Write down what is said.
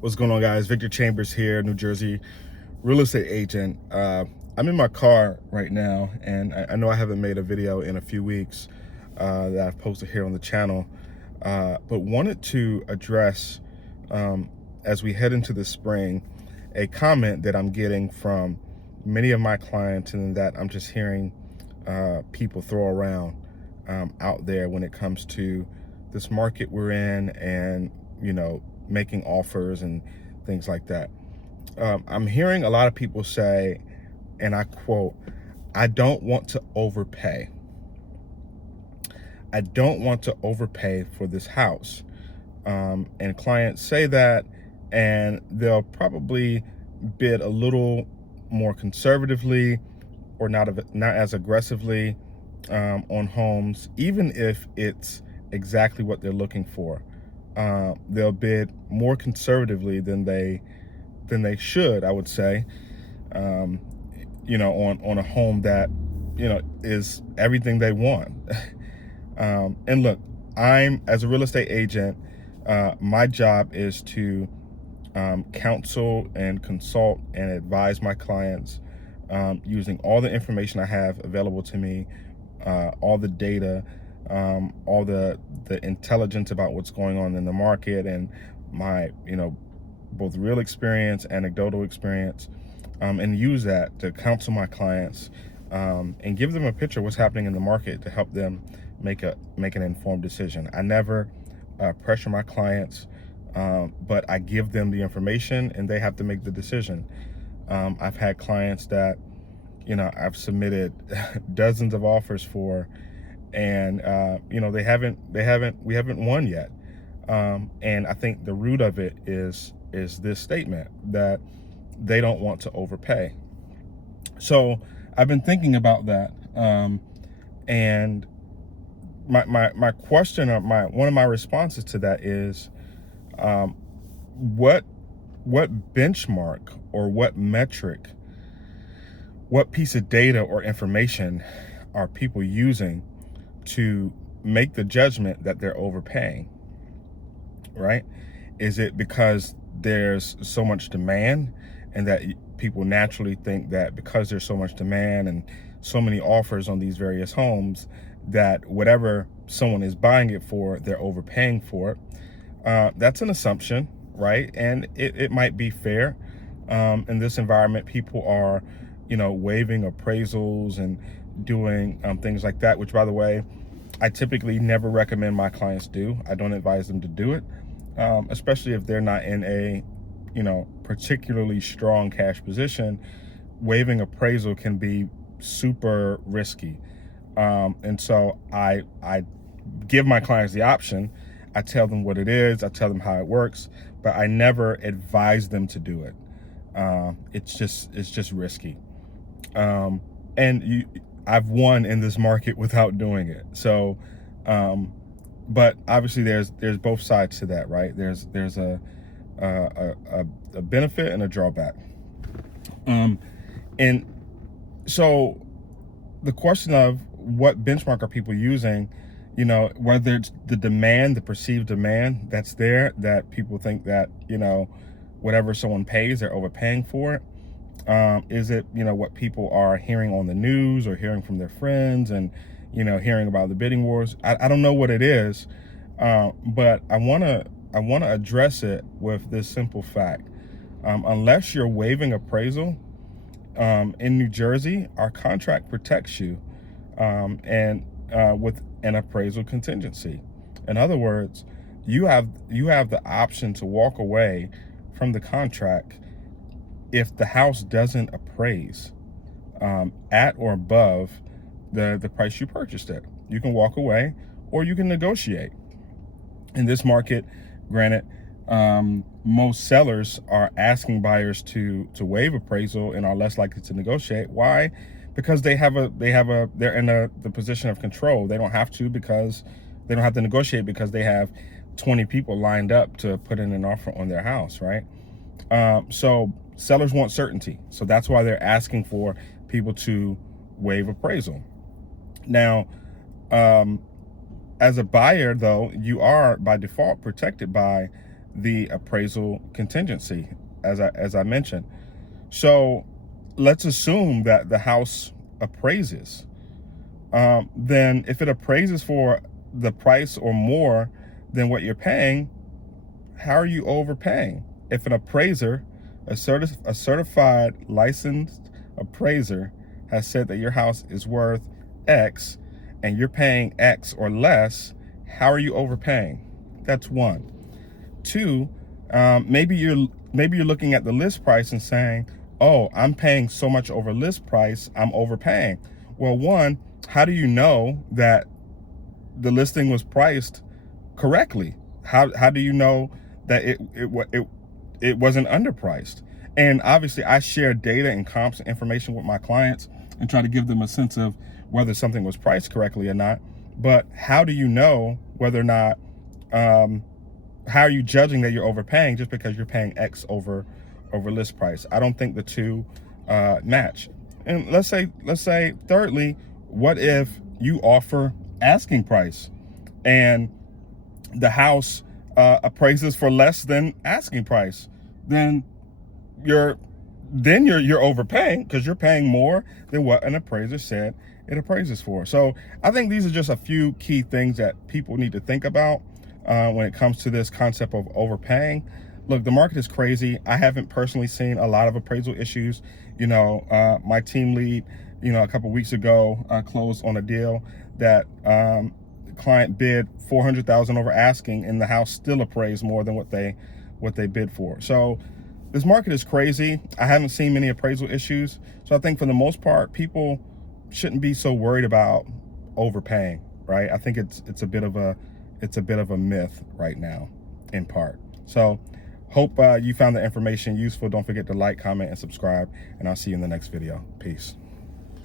What's going on, guys? Victor Chambers here, New Jersey real estate agent. I'm in my car right now, and I know I haven't made a video in a few weeks that I've posted here on the channel, but wanted to address, as we head into the spring, a comment that I'm getting from many of my clients and that I'm just hearing people throw around out there when it comes to this market we're in and, making offers and things like that. I'm hearing a lot of people say, and I quote, "I don't want to overpay. I don't want to overpay for this house." And clients say that, and they'll probably bid a little more conservatively or not as aggressively on homes, even if it's exactly what they're looking for. They'll bid more conservatively than they should, I would say, on a home that, is everything they want. And look, as a real estate agent, my job is to counsel and consult and advise my clients using all the information I have available to me, all the data, all the intelligence about what's going on in the market, and my, both real experience, anecdotal experience, and use that to counsel my clients and give them a picture of what's happening in the market to help them make an informed decision. I never pressure my clients, but I give them the information and they have to make the decision. I've had clients that, I've submitted dozens of offers for, and we haven't won yet. And I think the root of it is this statement that they don't want to overpay. So I've been thinking about that, and my question, or one of my responses to that is, what benchmark or what metric, what piece of data or information are people using to make the judgment that they're overpaying, right? Is it because there's so much demand and that people naturally think that because there's so much demand and so many offers on these various homes, that whatever someone is buying it for, they're overpaying for it? That's an assumption, right? And it might be fair. In this environment, people are, waiving appraisals and doing things like that, which, by the way, I typically never recommend my clients do. I don't advise them to do it, especially if they're not in a, particularly strong cash position. Waiving appraisal can be super risky. And so I give my clients the option. I tell them what it is. I tell them how it works, but I never advise them to do it. It's just risky. And I've won in this market without doing it. So, but obviously there's both sides to that, right? There's a benefit and a drawback. And so the question of what benchmark are people using, whether it's the demand, the perceived demand that's there, that people think that, whatever someone pays, they're overpaying for it. Is it, what people are hearing on the news or hearing from their friends and, hearing about the bidding wars? I don't know what it is, but I want to address it with this simple fact. Unless you're waiving appraisal, in New Jersey, our contract protects you, and with an appraisal contingency. In other words, you have the option to walk away from the contract if the house doesn't appraise at or above the price you purchased it. You can walk away or you can negotiate. In this market, granted, most sellers are asking buyers to waive appraisal and are less likely to negotiate. Why? Because they're in the position of control. They don't have to, because they don't have to negotiate, because they have 20 people lined up to put in an offer on their house, right? So sellers want certainty. So that's why they're asking for people to waive appraisal. Now, as a buyer, though, you are by default protected by the appraisal contingency, as I mentioned. So let's assume that the house appraises. Then if it appraises for the price or more than what you're paying, how are you overpaying? If an appraiser, a certified licensed appraiser, has said that your house is worth X and you're paying X or less, how are you overpaying? That's one. Two, maybe you're looking at the list price and saying, oh, I'm paying so much over list price, I'm overpaying. Well, one, how do you know that the listing was priced correctly? How do you know that it wasn't underpriced? And obviously I share data and comps and information with my clients and try to give them a sense of whether something was priced correctly or not. But how do you know whether or not, how are you judging that you're overpaying just because you're paying X over list price? I don't think the two match. And let's say thirdly, what if you offer asking price and the house appraises for less than asking price? Then you're overpaying because you're paying more than what an appraiser said it appraises for. So I think these are just a few key things that people need to think about when it comes to this concept of overpaying. Look, the market is crazy. I haven't personally seen a lot of appraisal issues. My team lead, a couple weeks ago closed on a deal that the client bid $400,000 over asking, and the house still appraised more than what they bid for. So this market is crazy. I haven't seen many appraisal issues. So I think for the most part, people shouldn't be so worried about overpaying, right? I think it's a bit of a myth right now, in part. So hope you found the information useful. Don't forget to like, comment, and subscribe, and I'll see you in the next video. Peace.